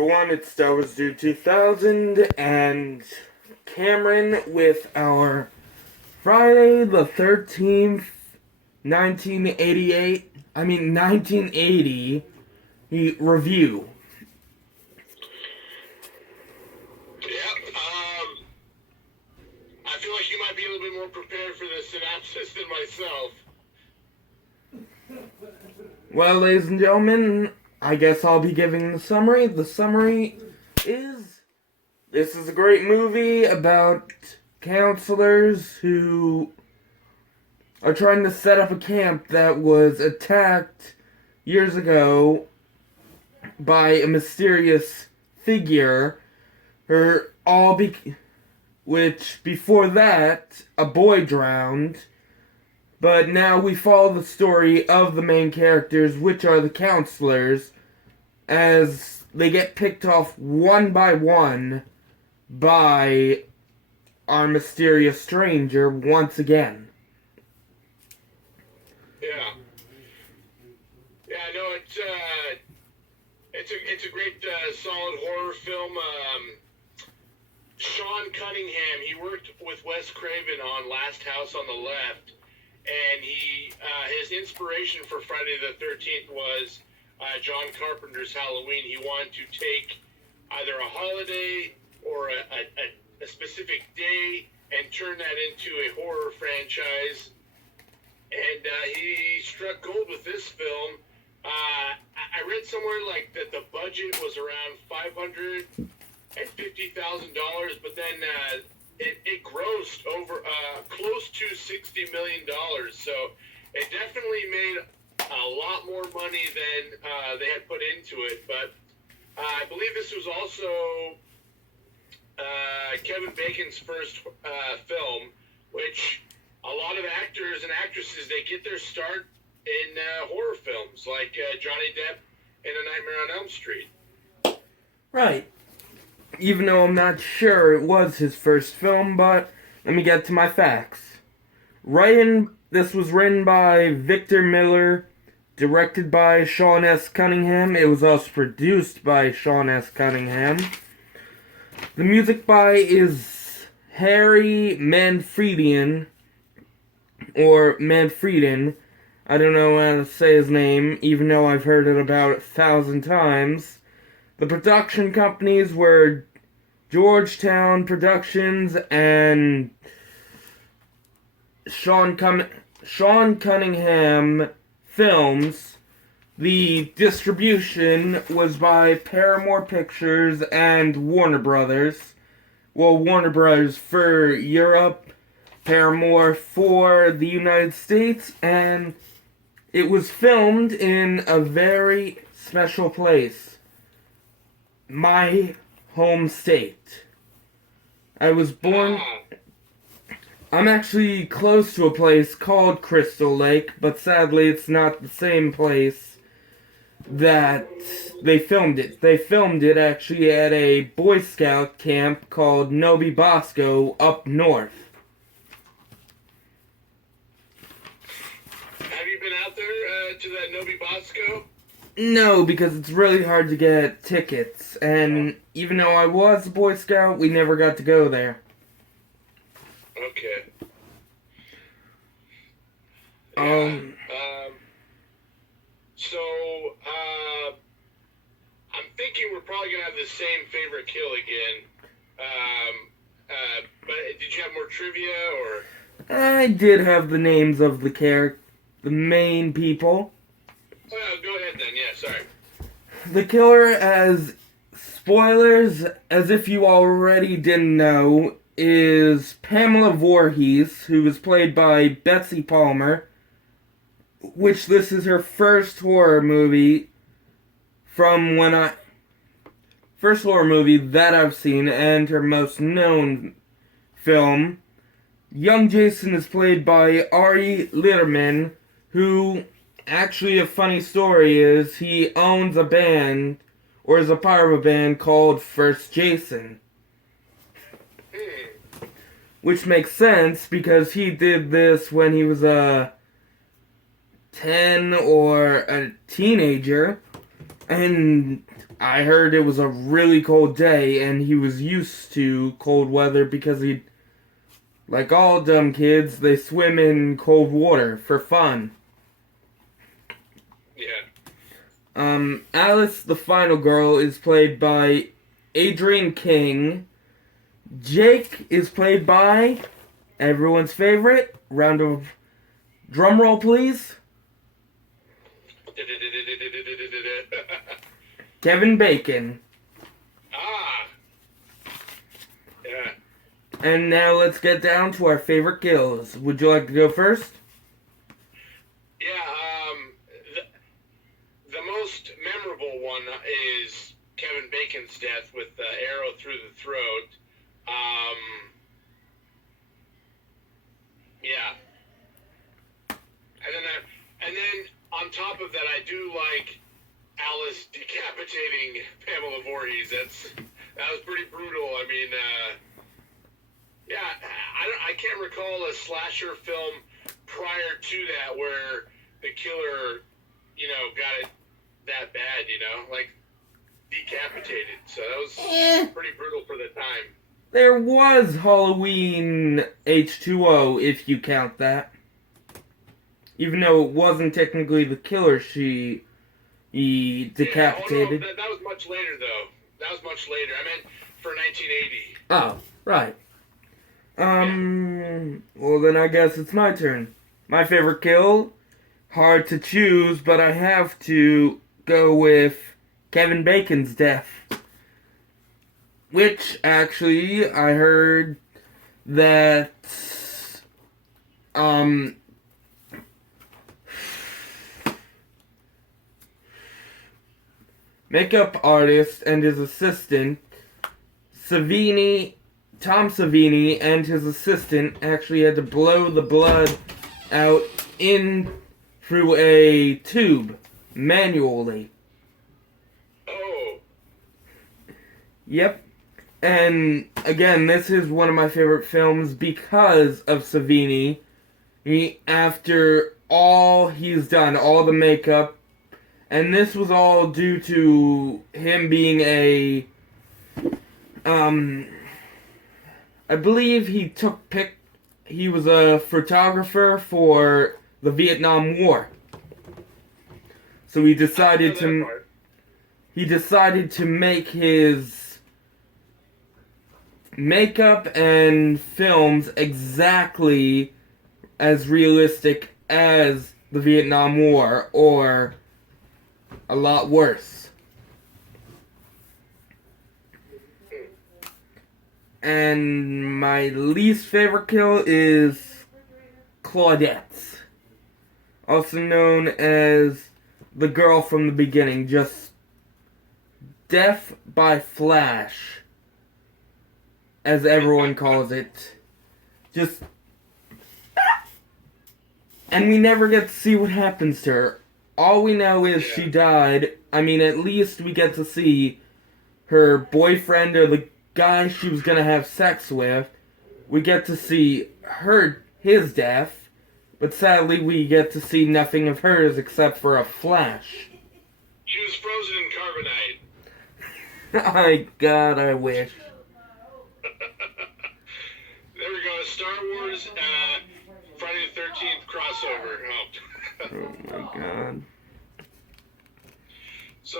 everyone, it's Star Wars Dude 2000 and Cameron with our Friday the 13th, 1980 review. Yep, I feel like you might be a little bit more prepared for the synopsis than myself. Well, ladies and gentlemen, I guess I'll be giving the summary. The summary is, this is a great movie about counselors who are trying to set up a camp that was attacked years ago by a mysterious figure, which before that, a boy drowned. But now we follow the story of the main characters, which are the counselors, as they get picked off one by one by our mysterious stranger once again. Yeah. Yeah, no, it's a great, solid horror film. Sean Cunningham, he worked with Wes Craven on Last House on the Left. And his inspiration for Friday the 13th was John Carpenter's Halloween. He wanted to take either a holiday or a specific day and turn that into a horror franchise. And he struck gold with this film. I read somewhere like that the budget was around $550,000, but then it grossed over close to $60 million. So it definitely made a lot more money than they had put into it. But I believe this was also Kevin Bacon's first film, which a lot of actors and actresses, they get their start in horror films, like Johnny Depp in A Nightmare on Elm Street. Right. Even though I'm not sure it was his first film, but let me get to my facts. This was written by Victor Miller, directed by Sean S. Cunningham. It was also produced by Sean S. Cunningham. The music by is Harry Manfredian, or Manfreden. I don't know how to say his name, even though I've heard it about 1,000 times. The production companies were Georgetown Productions and Sean Cunningham Films. The distribution was by Paramore Pictures and Warner Brothers. Well, Warner Brothers for Europe, Paramore for the United States, and it was filmed in a very special place. My home state. I was born... I'm actually close to a place called Crystal Lake, but sadly it's not the same place that they filmed it. They filmed it actually at a Boy Scout camp called Novi Bosco up north. Have you been out there to that Novi Bosco? No, because it's really hard to get tickets, and even though I was a Boy Scout, we never got to go there. Okay. So, I'm thinking we're probably going to have the same favorite kill again. But did you have more trivia, or? I did have the names of the main people. Well, go ahead then, yeah, sorry. The killer, as spoilers, as if you already didn't know, is Pamela Voorhees, who was played by Betsy Palmer, which this is her first horror movie first horror movie that I've seen, and her most known film. Young Jason is played by Ari Litterman, who, actually a funny story is, he owns a band, or is a part of a band called First Jason. Which makes sense, because he did this when he was a 10 or a teenager. And I heard it was a really cold day, and he was used to cold weather because he, like all dumb kids, they swim in cold water for fun. Yeah. Alice, the final girl, is played by Adrian King. Jake is played by everyone's favorite. Round of drum roll, please. Kevin Bacon. Ah. Yeah. And now let's get down to our favorite kills. Would you like to go first? Yeah. The most memorable one is Kevin Bacon's death with the arrow through the throat. Yeah. And then on top of that, I do like Alice decapitating Pamela Voorhees. That was pretty brutal. I mean, yeah, I can't recall a slasher film prior to that where the killer, got it that bad, like decapitated. So that was pretty brutal for the time. There was Halloween H2O, if you count that. Even though it wasn't technically the killer he decapitated. Yeah, that was much later, though. That was much later. I meant for 1980. Oh, right. Well then I guess it's my turn. My favorite kill? Hard to choose, but I have to go with Kevin Bacon's death. Which, actually, I heard that, makeup artist and his assistant, Tom Savini, and his assistant actually had to blow the blood out in through a tube manually. Oh. Yep. And again, this is one of my favorite films because of Savini. After all he's done, all the makeup, and this was all due to him being I believe he was a photographer for the Vietnam War. So he decided to make his makeup and films exactly as realistic as the Vietnam War, or a lot worse. And my least favorite kill is Claudette, also known as the girl from the beginning, just death by flash, as everyone calls it. Just, and we never get to see what happens to her. All we know is she died. I mean, at least we get to see her boyfriend or the guy she was gonna have sex with. We get to see his death, but sadly we get to see nothing of hers except for a flash. She was frozen in carbonite. My God, I wish. There we go. Star Wars, Friday the 13th crossover. Oh my God. So,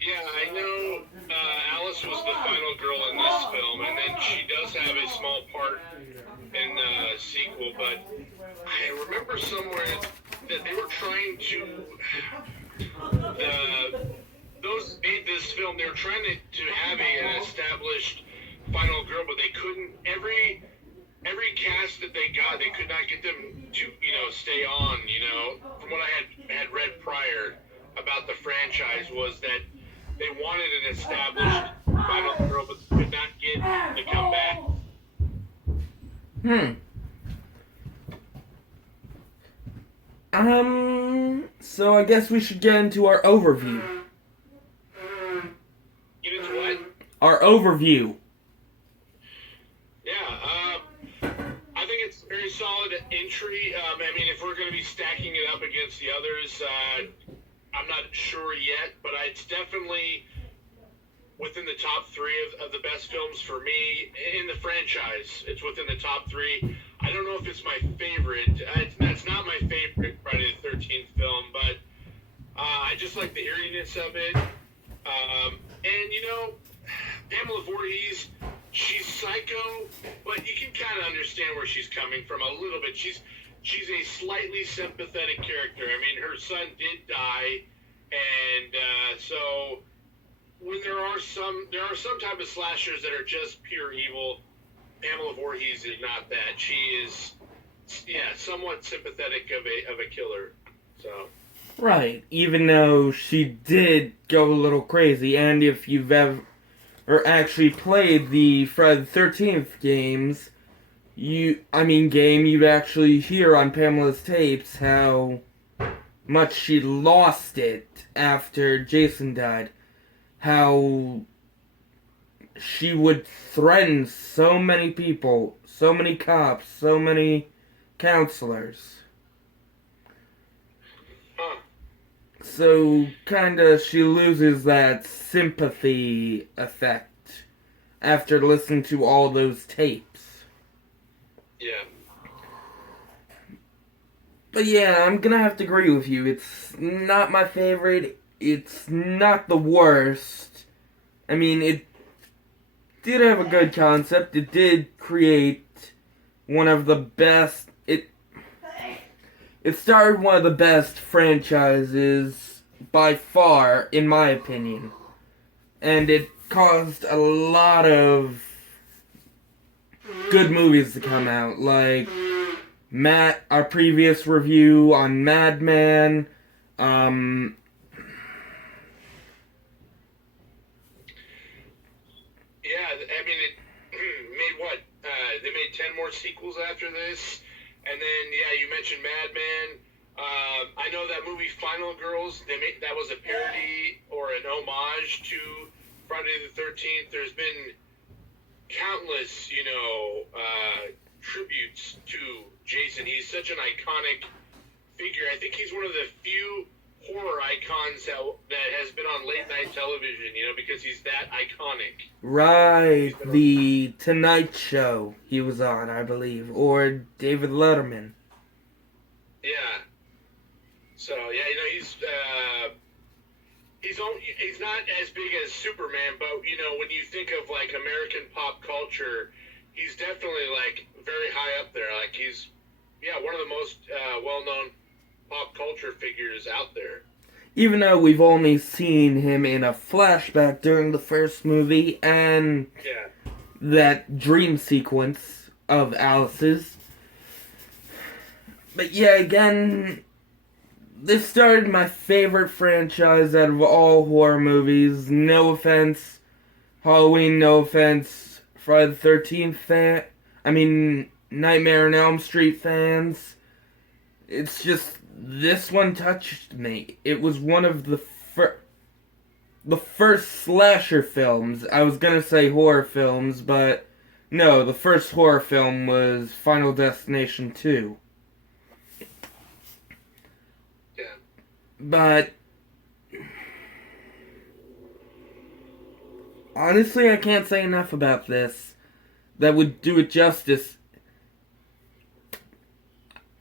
yeah, I know Alice was the final girl in this film, and then she does have a small part in the sequel, but I remember somewhere that they were trying to, those who made this film, they were trying to have an established final girl, but they couldn't. Every cast that they got, they could not get them to, stay on, From what I had read prior about the franchise was that they wanted an established final girl, but could not get to come back. So I guess we should get into our overview. Get into what? Our overview. Yeah, I think it's a very solid entry. I mean, if we're going to be stacking it up against the others, I'm not sure yet, but it's definitely within the top three of the best films for me in the franchise. It's within the top three. I don't know if it's my favorite. That's not my favorite Friday the 13th film, but I just like the eeriness of it. And, Pamela Voorhees, she's psycho, but you can kind of understand where she's coming from a little bit. She's a slightly sympathetic character. I mean, her son did die, and so when there are some type of slashers that are just pure evil. Pamela Voorhees is not that. She is, somewhat sympathetic of a killer. So. Right, even though she did go a little crazy, and if you've ever actually played the Friday the 13th games, you'd actually hear on Pamela's tapes how much she lost it after Jason died. How she would threaten so many people, so many cops, so many counselors. So, kinda, she loses that sympathy effect after listening to all those tapes. Yeah. But yeah, I'm gonna have to agree with you. It's not my favorite. It's not the worst. I mean, it did have a good concept. It did create one of the best... It started one of the best franchises by far, in my opinion. And it caused a lot of good movies to come out, like our previous review on Madman. Yeah, I mean, it made what? They made 10 more sequels after this. And then, you mentioned Madman. I know that movie Final Girls, that was a parody or an homage to Friday the 13th. There's been countless, tributes to Jason. He's such an iconic figure. I think he's one of the few horror icons that has been on late night television, because he's that iconic. Right, the Tonight Show he was on, I believe, or David Letterman. Yeah. So he's not as big as Superman, but when you think of like American pop culture, he's definitely like very high up there. Like he's one of the most well-known pop culture figures out there. Even though we've only seen him in a flashback during the first movie and that dream sequence of Alice's. But again, this started my favorite franchise out of all horror movies. No offense, Halloween, no offense, Friday the 13th Nightmare on Elm Street fans. It's just, this one touched me. It was one of the first slasher films. I was gonna say horror films, but no, the first horror film was Final Destination 2. Yeah. But honestly, I can't say enough about this that would do it justice.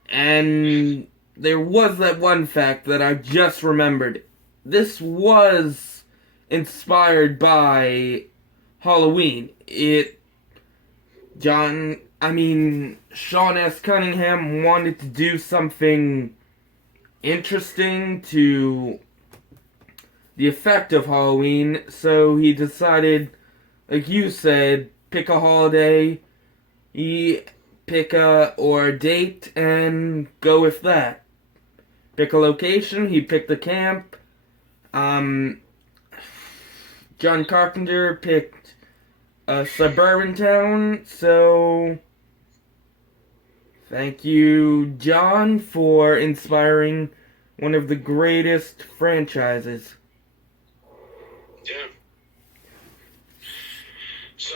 And there was that one fact that I just remembered. This was inspired by Halloween. Sean S. Cunningham wanted to do something interesting to the effect of Halloween, so he decided, like you said, pick a holiday, pick a date and go with that. Pick a location, he picked a camp. John Carpenter picked a suburban town, so thank you, John, for inspiring one of the greatest franchises. Yeah. So,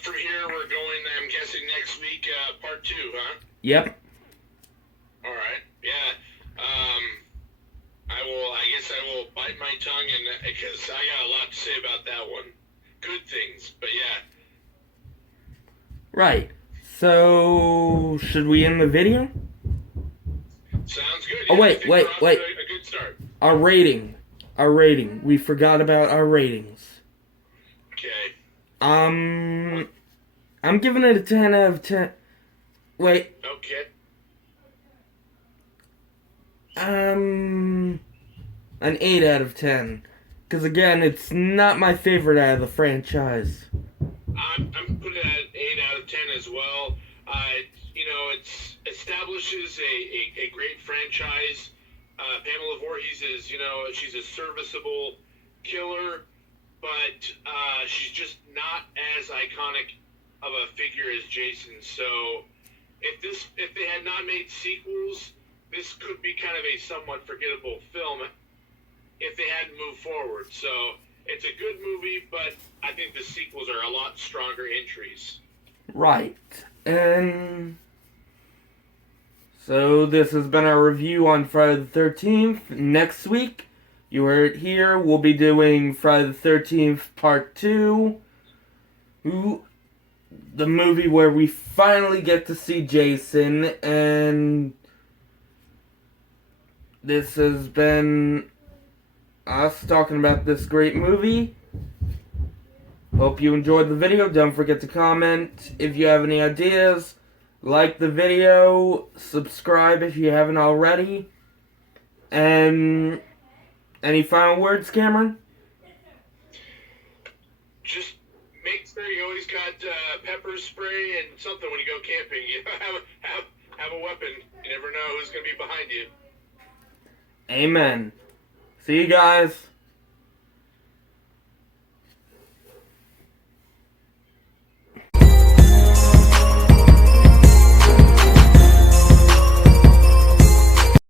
from here, we're going, I'm guessing, next week, part 2, huh? Yep. All right. Yeah. I bite my tongue, and because I got a lot to say about that one. Good things, but yeah. Right. So, should we end the video? Sounds good. Oh, Yeah, I wait, think we're off to wait. a good start. Our rating. Our rating. We forgot about our ratings. Okay. I'm giving it a 10 out of 10. Wait. Okay. An 8 out of 10. Because again, it's not my favorite out of the franchise. I'm putting it at 8 out of 10 as well. It establishes a great franchise. Pamela Voorhees is, she's a serviceable killer, but she's just not as iconic of a figure as Jason. So if they had not made sequels, this could be kind of a somewhat forgettable film if they hadn't moved forward. So it's a good movie, but I think the sequels are a lot stronger entries. Right. And so this has been our review on Friday the 13th. Next week, you heard it here, we'll be doing Friday the 13th Part 2. The movie where we finally get to see Jason, and this has been us talking about this great movie. Hope you enjoyed the video. Don't forget to comment if you have any ideas. Like the video. Subscribe if you haven't already. And any final words, Cameron? Just make sure you always got pepper spray and something when you go camping. You have a weapon. You never know who's going to be behind you. Amen. See you guys.